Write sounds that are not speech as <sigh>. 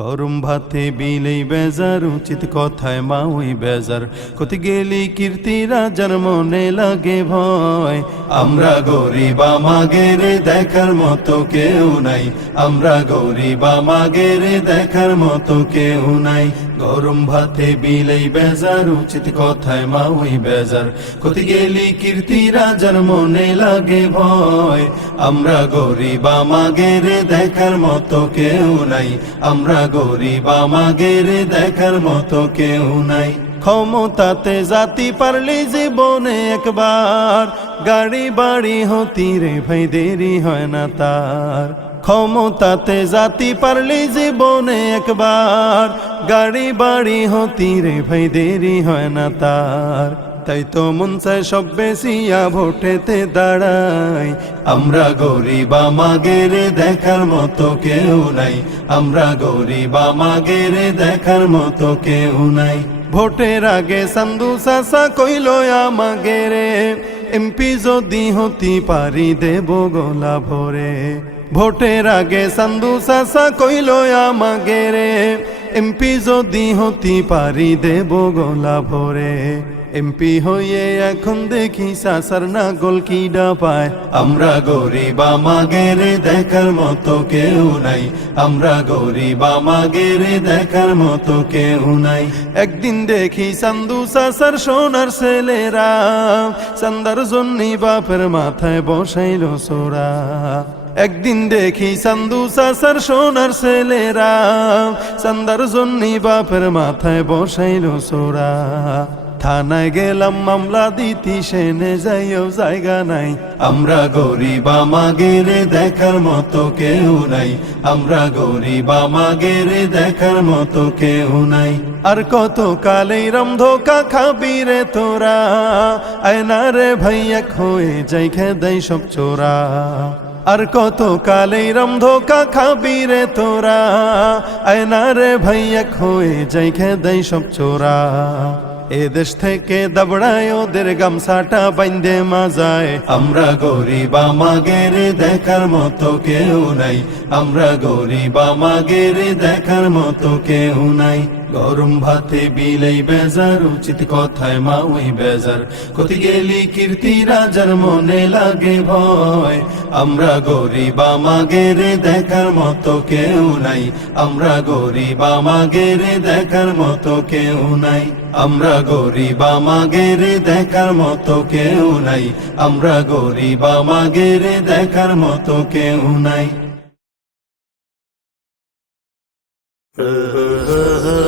গরম ভাতে বিলেই বেজার উচিত কথায় মাউই বেজার কোথ গেলি কীর্তি রাজার মনে লাগে ভয় আমরা গরিব আমাগের দেখার মতো কেউ নাই আমরা গরিব আমাগের দেখার মতো কেউ নাই গরম ভাতে বিলেই বেজার উচিত কথায় মাউই বেজার ক্ষতি গেলি কীর্তি রাজার মনে লাগে ভয় আমরা গরিব আমাগের দেখার মতো কেউ নাই আমরা গরিব আমাগের দেখার মতো কেউ নাই ক্ষমতাতে জাতি পারলি জীবনে একবার গাড়ি বাড়ি হতি রে ভাই দেরি হয় না তার ক্ষমতাতে জাতি পারলি জীবনে একবার গাড়ি বাড়ি হতি রে ভাই দেরি হয় না তার তাই তো মন চায় সব বেশি ভোটেতে দাঁড়াই আমরা গরিব আমাগের দেখার মতো কেউ নাই আমরা গরিব আমাগের দেখার মতো কেউ নাই ভোটের আগে সান্দু সাসা কইল আমাগের এমপি যদি হতি পারি দেব গোলা ভরে ভোটের আগে সন্দু সাসা কইল আমাগে রে এমপি যদি হতি পারি দেব গলা ভরে এমপি হয়ে এখন দেখি সাসার না কিডা পায় আমরা গরিব আমাগের দেখার মতো কেউ নাই আমরা গরিব আমাগের দেখার মতো কেউ নাই একদিন দেখি সান্দু সাসার সোনার ছেলেরা সান্দার জন্যি বাপের মাথায় বসাইল সোরা একদিন দেখি সান্দু সাসার সোনার ছেলেরা সান্দার জন্যি বাপের মাথায় বসাইল সোরা থানায় গেলাম মামলা দিতি সেনে যাইও জায়গা নাই আমরা গরিব আমাগের দেখার মতো কেউ নাই আমরা গরিব আমাগের দেখার মতো কেউ নাই আর কত কালে রম ধোকা খাবি রে তোরা আয়না রে ভাইয়া খোয়ে যাই খেদাই সব চোরা আর কত কালে রম ধোকা খাবি রে তোরা আয়না রে ভাইয়া খোয়ে যাই খেদাই সব চোরা এদেশ থেকে দাবড়ায় ওদের গামছাটা বাইন্দে মাজায় আমরা গরিব আমাগের দেখার মতো কেউ নাই আমরা গরিব আমাগের দেখার মতো কেউ নাই গরম ভাতে বিলাই বেজার উচিত কথায় মাউই বেজার কতি গেলি কীর্তি রাজার মনে লাগে ভয় আমরা গরিব আমাগের দেখার মতো কেউ নাই আমরা গরিব আমাগের দেখার মতো কেউ নাই আমরা গরিব আমাগের দেখার মতো কেউ নাই আমরা গরিব আমাগের দেখার মতো কেউ নাই Uh-huh. <laughs>